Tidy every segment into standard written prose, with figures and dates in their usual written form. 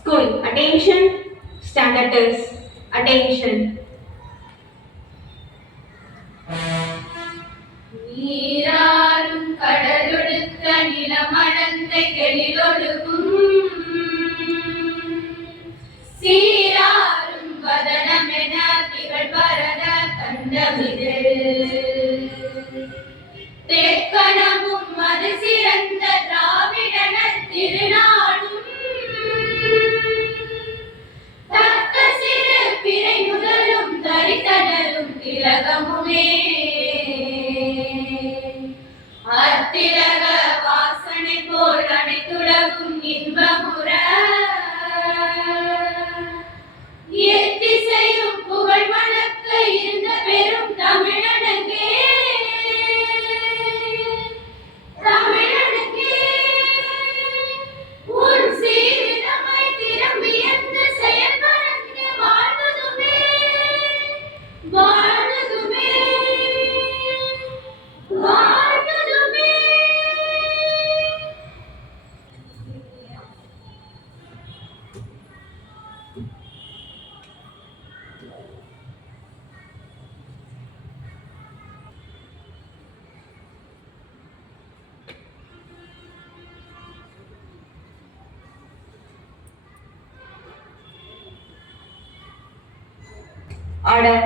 School, attention, standard test, attention. நீராறும் கடலொடுக்க நிலமடந்தை கெளிலொடுக்கும் சீராறும் வதனமென திகழ் பரத கண்டமிது தேக்கணமும் அது சிறந்த திராவிடன திருநாடும் தக்க சிறு பிறை முதலும் தரித்தனரும் திலகமுமே அத்திலக வாசனை போல் அனைத்துலகும் இன்பமுற எத்திசையும் புகழ் மணக்க இருந்த பெரும் தமிழனுக்கே உன் சீரிடமை திரும்பி எந்த செயல்படுத்த வாழ்வதுமே Order.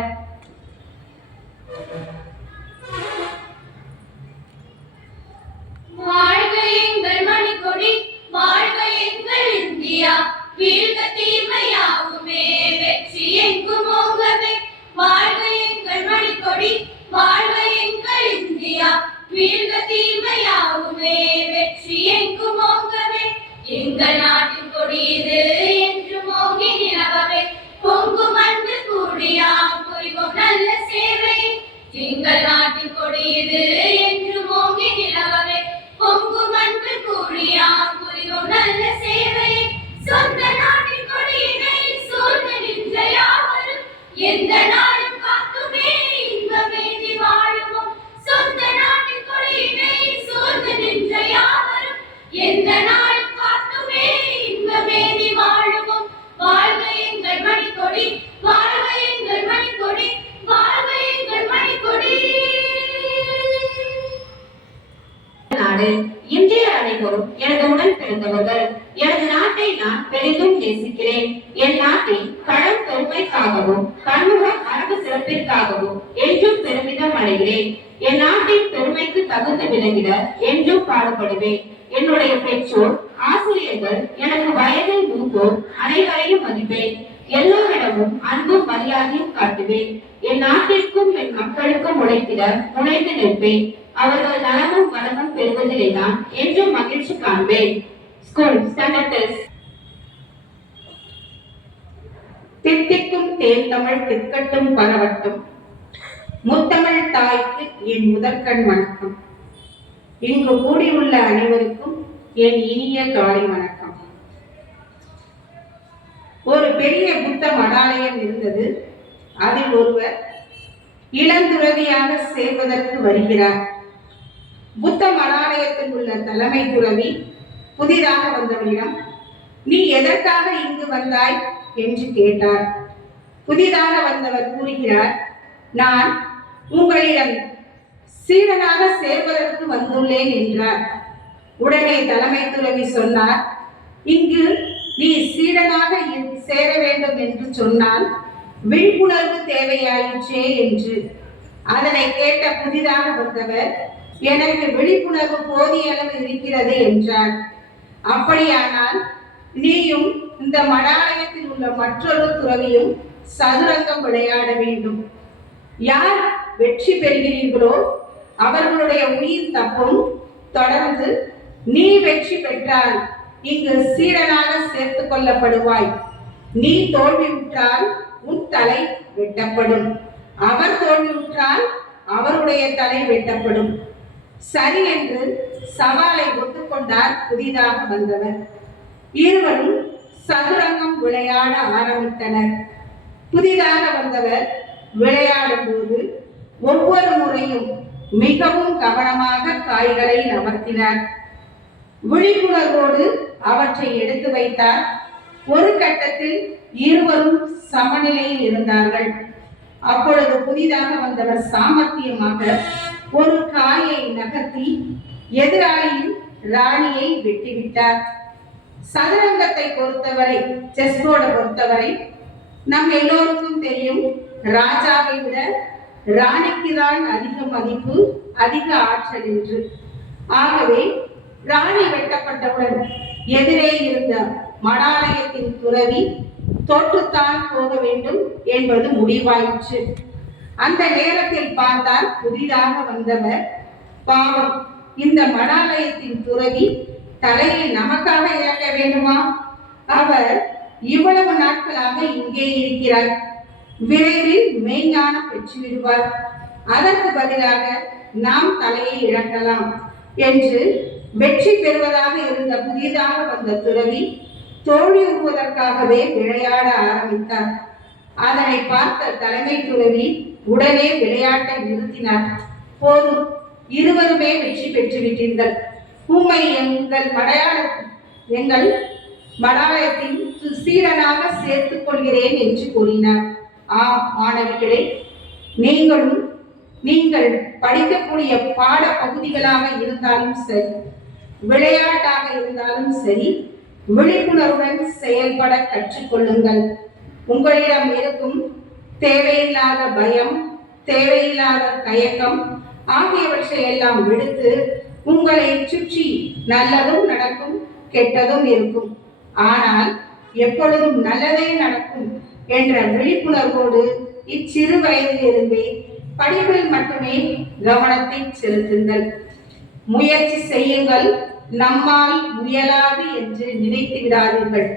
வாழ்க எங்கள் மணிக்கொடி, வாழ்க எங்கள் இந்தியா, வீழ்க தீமையாவுமே, வெற்றி எங்கும் ஓங்கவே. வாழ்க எங்கள் மணிக்கொடி, வாழ்க எங்கள் இந்தியா, வீழ்க தீமையாவுமே, வெற்றி எங்கும் ஓங்கவே. எங்கள் நாட்டின் கொடி இது என்றும் ஓங்கி நிலவவே, பொங்கும் அன்பு கூடியாம் புரிவோம் நல்ல சேவை. எங்கள் நாட்டின் கொடி இது என்றும் ஓங்கி நிலவவே, பொங்கும் அன்பு கூடியாம் புரிவோம் நல்ல சேவை. சொந்த நாட்டின் கொடியினை சூழ்ந்து நின்ற யாவரும் எந்த நாடும் காக்குமே இன்பமேந்தி வாழுவோம். சொந்த நாட்டின் கொடியினை சூழ்ந்து நின்ற யாவரும் எந்த நாடும் காக்குமே இன்பமேந்தி வாழுவோம். வாழ்க எங்கள் மணிக்கொடி, வாழ்க எங்கள் மணிக்கொடி, வாழ்க எங்கள் மணிக்கொடி. நாடு இந்திய அனைவரும் எனது உடன் பிறந்தவர்கள். எனது நாட்டை நான் பெரிதும் நேசிக்கிறேன். என் நாட்டை பழம் பெருமைக்காகவும் பன்முக மரபு சிறப்பிற்காகவும் என்றும் பெருமிதம் அடைகிறேன். என் நாட்டின் பெருமைக்கு தகுந்து விளங்கிட என்றும் பாடுபடுவேன். என்னுடைய பெற்றோர், ஆசிரியர்கள், எனக்கு வயதில் மூத்தோர் அனைவரையும் மதிப்பேன். எல்லோரிடமும் அன்பும் மரியாதையும் காட்டுவேன். என் நாட்டிற்கும் என் மக்களுக்கும் உழைத்திட முனைந்து நிற்பேன். அவர்கள் நலமும் வளமும் பெறுவதிலே தான் என்றும் மகிழ்ச்சி காண்பேன். School standard test. தித்திக்கும் தேன் தமிழ் திக்கட்டும் பரவட்டும். முத்தமிழ் தாய்க்கு என் முதற்கண் வணக்கம். இங்கு கூடியுள்ள அனைவருக்கும் என் இனிய காலை வணக்கம். ஒரு பெரிய புத்த மடாலயம் இருந்தது. அதில் ஒருவர் இளந்துறவியாக சேர்வதற்கு வருகிறார். புத்த மடாலயத்தில் உள்ள தலைமை துறவி புதிதாக வந்தவரிடம், நீ எதற்காக இங்கு வந்தாய் என்று கேட்டார். புதிதாக வந்தவர் கூறுகிறார், நான் உங்களிடம் சீடனாக சேர்வதற்கு வந்துள்ளேன் என்றார். உடனே தலைமை துறவி சொன்னார், இங்கு நீ சீடனாக சேர வேண்டும் என்று சொன்னால் விழிப்புணர்வு தேவையாயிற்றே என்று. அதனை கேட்ட புதிதாக வந்தவர், எனக்கு விழிப்புணர்வு போதிய அளவு இருக்கிறது என்றார். அப்படியானால் நீயும் இந்த மடாலயத்தில் உள்ள மற்றொரு துறவியும் சதுரங்கம் விளையாட வேண்டும். யார் வெற்றி பெறுகிறீர்களோ அவர்களுடைய உயிர் தப்பும். தொடர்ந்து நீ வெற்றி பெற்றால் இங்கு சீடனாக சேர்த்துக் கொள்ளப்படுவாய். நீ தோல்வியுற்றால் உன் தலை வெட்டப்படும். அவர் தோல்வியுற்றால் அவருடைய தலை வெட்டப்படும். சரி என்று சவாலை ஒத்துக்கொண்டார் புதிதாக வந்தவர். இருவரும் சதுரங்கம் விளையாட ஆரம்பித்தனர். புதிதாக வந்தவர் விளையாடும் போது ஒவ்வொரு முறையும் மிகவும் கவனமாக காய்களை நகர்த்தினார். விழிப்புணர்வோடு அவற்றை எடுத்து வைத்தார். ஒரு கட்டத்தில் இருவரும் சமநிலையில் இருந்தார்கள். அப்பொழுது புதிதாக வந்தவர் சாமர்த்தியமாக ஒரு காயை நகர்த்தி எதிராளியின் ராணியை வெட்டிவிட்டார். சதுரங்கத்தை பொறுத்தவரை, செஸ் போர்டை பொறுத்தவரை நம் எல்லோருக்கும் தெரியும், ராஜாவை விட ராணிக்குதான் அதிக மதிப்பு, அதிக ஆற்றல் என்று. ஆகவே ராணி வெட்டப்பட்டவுடன் எதிரே இருந்த மடாலயத்தின் துறவி தோற்றுத்தான் போக வேண்டும் என்பது முடிவாயிற்று. அந்த நேரத்தில் பார்த்தால் புதிதாக வந்தவர், பாவம், இந்த மடாலயத்தின் துறவி தலையை நமக்காக இழக்க வேண்டுமா? அவர் இவ்வளவு நாட்களாக இங்கே இருக்கிறார், விரைவில் மெய்ஞானம் பெற்று விடுவார், அதற்கு பதிலாக நாம் தலையை இழக்கலாம் என்று வெற்றி பெறுவதாக இருந்த புதிதாக வந்த துறவி தோழி உறுவதற்காகவே விளையாட ஆரம்பித்தார். அதனை பார்த்த தலைமை துறவி உடனே விளையாட்டை நிறுத்தினார். போதும், இருவருமே வெற்றி பெற்று விட்டீர்கள், உம்மை எங்கள் மடாலயத்தின் சீடனாக சேர்த்துக் கொள்கிறேன் என்று கூறினார். ஆம் மாணவிகளே, நீங்கள் படிக்கக்கூடிய பாட பகுதிகளாக இருந்தாலும் சரி, விளையாட்டாக இருந்தாலும் சரி, விழிப்புணர்வுடன் செயல்பட கற்றுக்கொள்ளுங்கள். உங்களிடம் இருக்கும் தேவையில்லாத பயம், தேவையில்லாத தயக்கம் ஆகியவற்றை எல்லாம் விடுத்து உங்களை சுற்றி நல்லதும் நடக்கும், கெட்டதும் இருக்கும், ஆனால் எப்பொழுதும் நல்லதே நடக்கும் என்ற விழிப்புணர்வோடு இச்சிறு வயதிலிருந்தே படிப்பில் மட்டுமே கவனத்தை செலுத்துங்கள். முயற்சி செய்யுங்கள், நம்மால் முயலாது என்று நினைத்து விடாதீர்கள்.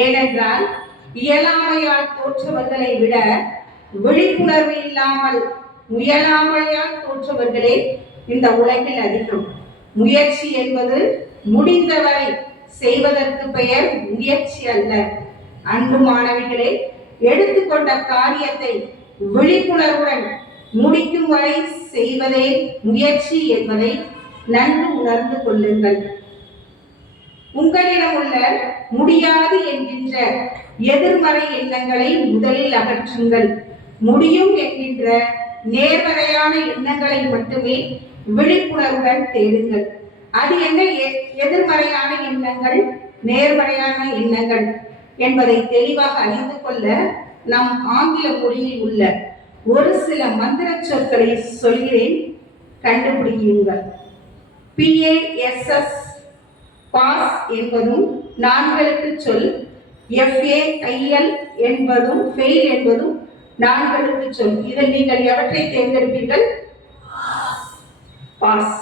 ஏனென்றால் இயலாமையால் தோற்றவர்களை விட விழிப்புணர்வு இல்லாமல் முயலாமையால் தோற்றவர்களே இந்த உலகில் அதிகம். முயற்சி என்பது முடிந்தவரை செய்வதற்கு பெயர் முயற்சி அல்ல. அன்பு மாணவிகளே, எடுத்துக்கொண்ட காரியத்தை விழிப்புணர்வுடன் முடிக்கும் வரை செய்வதே முயற்சி என்பதை நன்கு உணர்ந்து கொள்ளுங்கள். உங்களிடம் உள்ள முடியாது என்கின்ற எதிர்மறை எண்ணங்களை முதலில் அகற்றுங்கள். முடியும் என்கின்ற நேர்மறையான எண்ணங்களை மட்டுமே விழிப்புணர்வுடன் தேடுங்கள். அது என்ன எதிர்மறையான எண்ணங்கள், நேர்மறையான எண்ணங்கள் என்பதை தெளிவாக அறிந்து கொள்ள நம் ஆங்கில மொழியில் உள்ள ஒரு சில மந்திர சொற்களை சொல்கிறேன், கண்டுபிடியுங்கள். PASS, பாஸ் என்பதும் 4 எழுத்து சொல். FAIL என்பதும் ஃபெயில் என்பதும் 4 எழுத்து சொல். இதில் நீங்கள் எவற்றை தேர்ந்தெடுப்பீர்கள்? பாஸ்.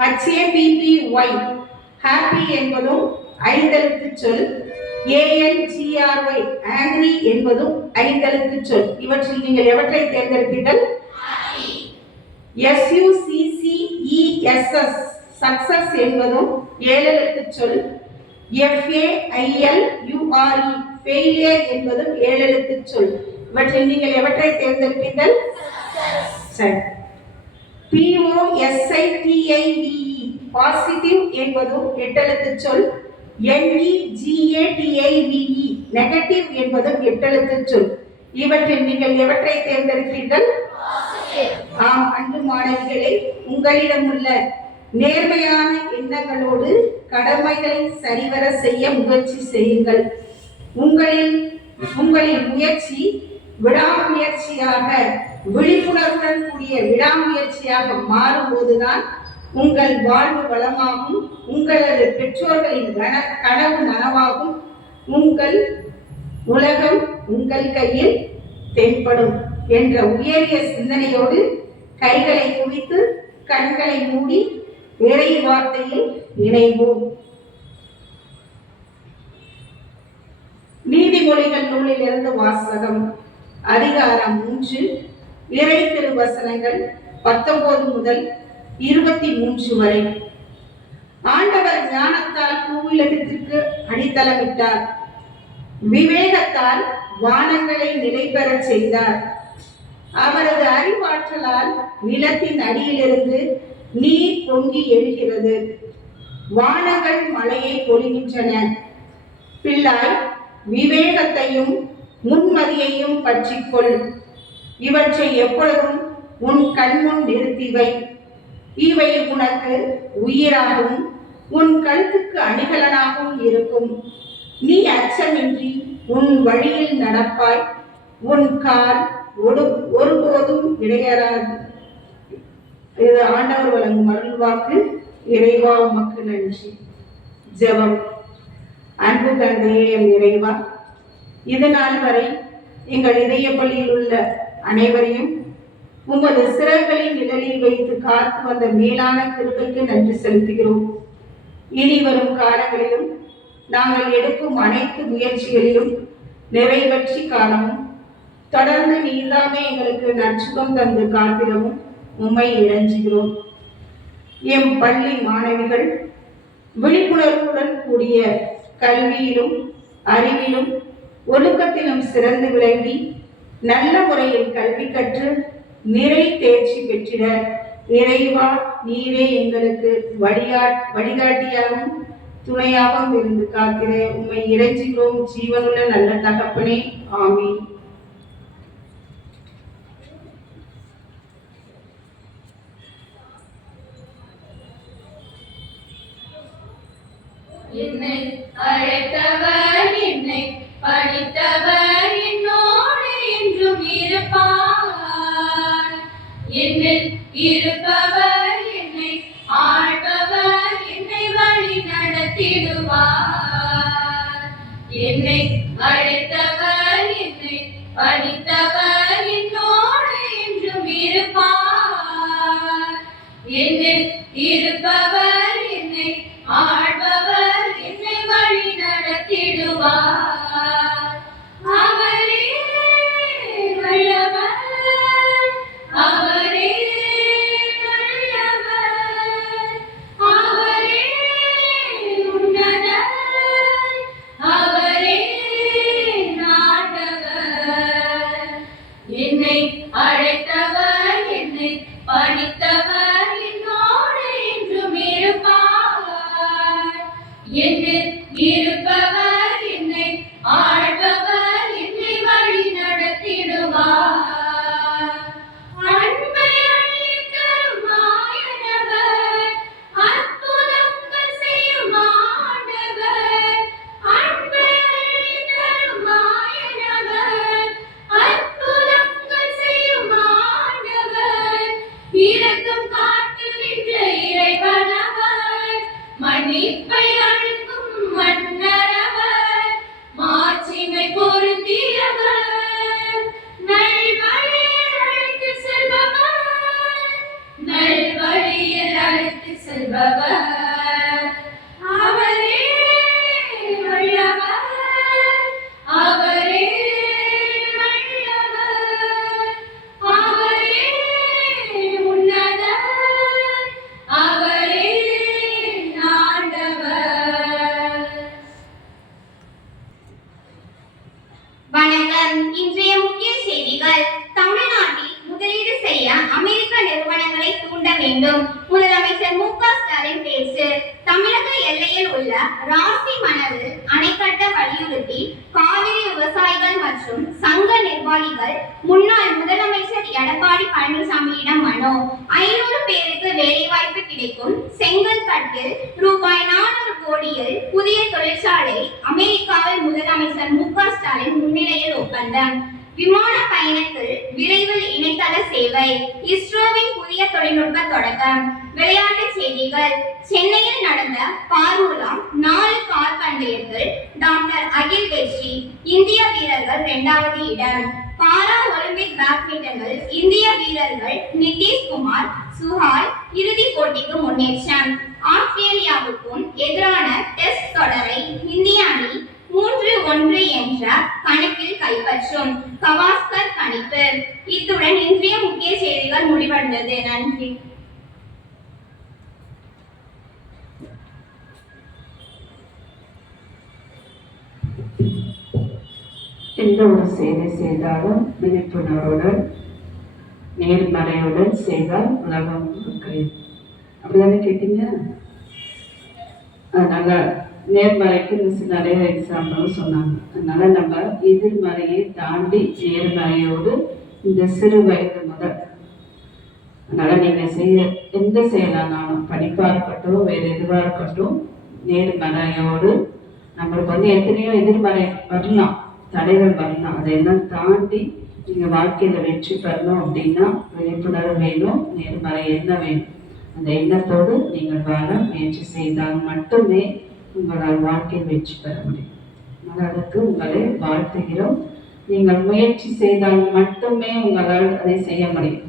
HAPPY, ஹாப்பி என்பதும் 5 எழுத்து சொல். ANGRY, ஆங்கிரி என்பதும் 5 எழுத்து சொல். இவற்றில் நீங்கள் எவற்றை தேர்ந்தெடுப்பீர்கள்? SUCCESS, சக்சஸ் என்பதும் 7 எழுத்து சொல். FAILURE, ஃபெயிலியர் என்பதும் 7 எழுத்து சொல். இவற்றில் நீங்கள் எவற்றை தேர்ந்தெடுப்பீர்கள்? சரி. POSITIVE, பாசிட்டிவ் என்பதும் 8 எழுத்து சொல். NEGATIVE, நெகட்டிவ் என்பதும் 8 எழுத்து சொல். இவற்றில் நீங்கள் எவற்றை தேர்ந்தெடுப்பீர்கள்? ஆம் அன்பு மாணவிகளே, உங்களிடம் உள்ள நேர்மையான எண்ணங்களோடு கடமைகளை சரிவர செய்ய முயற்சி செய்யுங்கள். உங்களின் முயற்சி விடாமுயற்சியாக, விழிப்புணர்வுடன் கூடிய விடாமுயற்சியாக மாறும்போதுதான் உங்கள் வாழ்வு வளமாகும், உங்களது பெற்றோர்களின் கனவு நனவாகும், உங்கள் உலகம் உங்கள் கையில் தென்படும் என்ற உயரிய சிந்தனையோடு கைகளை குவித்து கண்களை மூடி இறை வார்த்தையில் இணைவோம். நீதிமொழிகள் நூலிலிருந்து வாசகம். அதிகாரம் 3, இறை திருவசனங்கள் 19 முதல் 23 வரை. ஆண்டவர் ஞானத்தால் பூவுலகத்திற்கு அடித்தளமிட்டார், விவேகத்தால் வானங்களை நிலை பெறச் செய்தார். அவரது அறிவாற்றலால் நிலத்தின் அடியிலிருந்து நீர் பொங்கி எழுகிறது. வானங்கள் மழையை பொழிகின்றன, பிள்ளாய், விவேகத்தையும் முன்மதியையும் பற்றிக்கொள். இவற்றை எப்பொழுதும் உன் கண்முன் நிறுத்தி வை. இவை உனக்கு உயிராகவும் உன் கழுத்துக்கு அணிகலனாகவும் இருக்கும். நீ அச்சமின்றி உன் வழியில் நடப்பாய். உன் கால் ஒருபோதும் இடையறாது. இது ஆண்டவர் வழங்கும் அருள்வாக்கு. இறைவா, உமக்கு நன்றி. ஜெபம். அன்பு தந்தையே, என் இறைவா, இது நாள் வரை எங்கள் இதய பள்ளியில் உள்ள அனைவரையும் உமது சிறகுகளின் நிழலில் வைத்து காத்து வந்த மேலான கிருபைக்கு நன்றி செலுத்துகிறோம். இனி வரும் காலங்களிலும் நாங்கள் எடுக்கும் அனைத்து முயற்சிகளிலும் நிறைவேற்றி காணவும் தொடர்ந்து நீதாமே எங்களுக்கு நற்சுகம் தந்து காத்திடவும் உம்மை இறைஞ்சுகிறோம். எம் பள்ளி மாணவிகள் விழிப்புணர்வுடன் கூடிய கல்வியிலும் அறிவிலும் ஒழுக்கத்திலும் சிறந்து விளங்கி நல்ல முறையில் கல்வி கற்று நிறை தேர்ச்சி பெற்றிட இறைவா, நீரே எங்களுக்கு வழிகாட்டியாகவும் துணையாகவும் இருந்து காத்திர உம்மை இறைஞ்சுகிறோம். ஜீவனுள்ள நல்ல தகப்பனே, ஆமீன். என்னை அழைத்தவர், என்னை படித்தவர், என்னோடு என்றும் இருப்பார். என்னில் இருப்பவர், என்னை ஆள்பவர், என்னை வழி நடத்திடுவார். என்னை அழைத்தவர், என்னை படித்தவர், என்னோடு என்றும் இருப்பார். என்னில் இருப்பவர், என்னை ஆள்பவர், என்னை வழி நடத்திடுவார். அவரே வல்லவர், அவரே வல்லவர், அவரே உன்னதர், அவரே ஆண்டவர். என்னை அழைத்தவர், என்னை படித்தவர், என்னோடு என்றும் இருப்பார். என்னில் இருப்பவர், என்னை ஆள்பவர், என்னை வழி நடத்திடுவார். அன்பை அளித்தரும் மாயனவர், அற்புதங்கள் செய்யும் ஆண்டவர். அன்பை அளித்தரும் மாயனவர், அற்புதங்கள் செய்யும் ஆண்டவர். இரக்கம் காட்டுகின்ற இறைவனவர், மன்னிப்பை அளிக்கும் மன்னரவர், மாட்சிமை பொருந்தியவர். நல்வழியில் அழைத்து செல்பவர், நல்வழியில் அழைத்து செல்பவர். அவரே வல்லவர், அவரே வல்லவர், அவரே உன்னதர், அவரே ஆண்டவர். வணக்கம். இன்றைய முக்கிய செய்திகள். தமிழ்நாட்டில் முதலீடு செய்ய அமெரிக்க நிறுவனங்களை தூண்ட வேண்டும். முதலமைச்சர் மு.க. ஸ்டாலின் பேச்சு. தமிழக எல்லையில் உள்ள ராசி மணலில் அணை கட்ட வலியுறுத்தி காவிரி விவசாயிகள் மற்றும் சங்க நிர்வாகிகள் முன்னாள் முதலமைச்சர் எடப்பாடி பழனிசாமியிடம் மனு. 500 பேருக்கு வேலைவாய்ப்பு கிடைக்கும். செங்கல்பட்டில் ரூபாய் 400 கோடியில் புதிய தொழிற்சாலை அமெரிக்காவில் முதலமைச்சர் மு.க. ஸ்டாலின் முன்னிலையில் ஒப்பந்தம். விமான பயணத்தில் விரைவில் இணையதள சேவை. இஸ்ரோவின் புதிய தொழில்நுட்ப தொடக்கம். விளையாட்டுச் செய்திகள். சென்னையில் நடந்த பார்முலா 4 கார் பந்தயத்தில் டாக்டர் அகில் வெற்றி. இந்திய வீரர்கள் 2வது இடம். பாரா ஒலிம்பிக் பேட்மிண்டனில் இந்திய வீரர்கள் நிதிஷ் குமார், சுஹால் இறுதிப் போட்டிக்கு முன்னேற்றம். ஆஸ்திரேலியாவுக்கும் எதிரான டெஸ்ட் தொடரை இந்திய அணி 3-1 என்ற கணக்கில் கைப்பற்றும். கவாஸ்கர் கணிப்பு. இத்துடன் இன்றைய முக்கிய செய்திகள் முடிவடைந்தது. நன்றி. எந்த ஒரு செய்தி செய்தாலும் விழிப்புணர்வுடன் நேர்மறையுடன் செய்தால் உலகம் அப்படிதானே கேட்டீங்க. அதனால நேர்மறைக்கு மிஸ் நிறைய எக்ஸாம்பிளும் சொன்னாங்க. அதனால நம்ம எதிர்மறையை தாண்டி நேர்மறையோடு இந்த சிறு வயது முதல், அதனால நீங்க செய்ய எந்த செயலானாலும் படிப்பா இருக்கட்டும் வேற எதுவா இருக்கட்டும் நேர்மறையோடு, நம்மளுக்கு எத்தனையோ எதிர்மறை வரலாம், தடைகள் வரலாம், அதையெல்லாம் தாண்டி நீங்க வாழ்க்கையில வெற்றி பெறணும் அப்படின்னா விழிப்புணர்வு வேணும், நேர்மறை எண்ணம் வேணும். அந்த எண்ணத்தோடு நீங்கள் வாழ முயற்சி செய்தால் மட்டுமே உங்களால் வாழ்க்கையில் வெற்றி பெற முடியும். அதற்கு உங்களை வாழ்த்துகிறோம். நீங்கள் முயற்சி செய்தால் மட்டுமே உங்களால் அதை செய்ய முடியும்.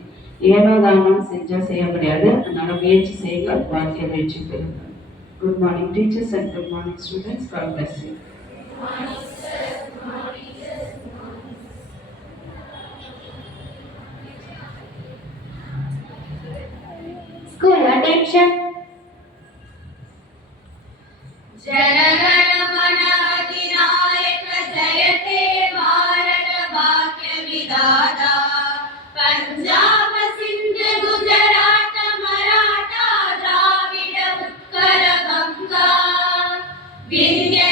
ஏனோ தானோ செஞ்சா செய்ய முடியாது. அதனால முயற்சி செய்யுங்கள், வாழ்க்கையில் வெற்றி பெறுங்கள். Good morning teachers and good morning students. God bless you. School attention. जनगणमन अधिनायक जयते भारत भाग्य विधाता पंजाब सिंध गुजरात मराठा द्राविड उत्कल गंगा विंध्य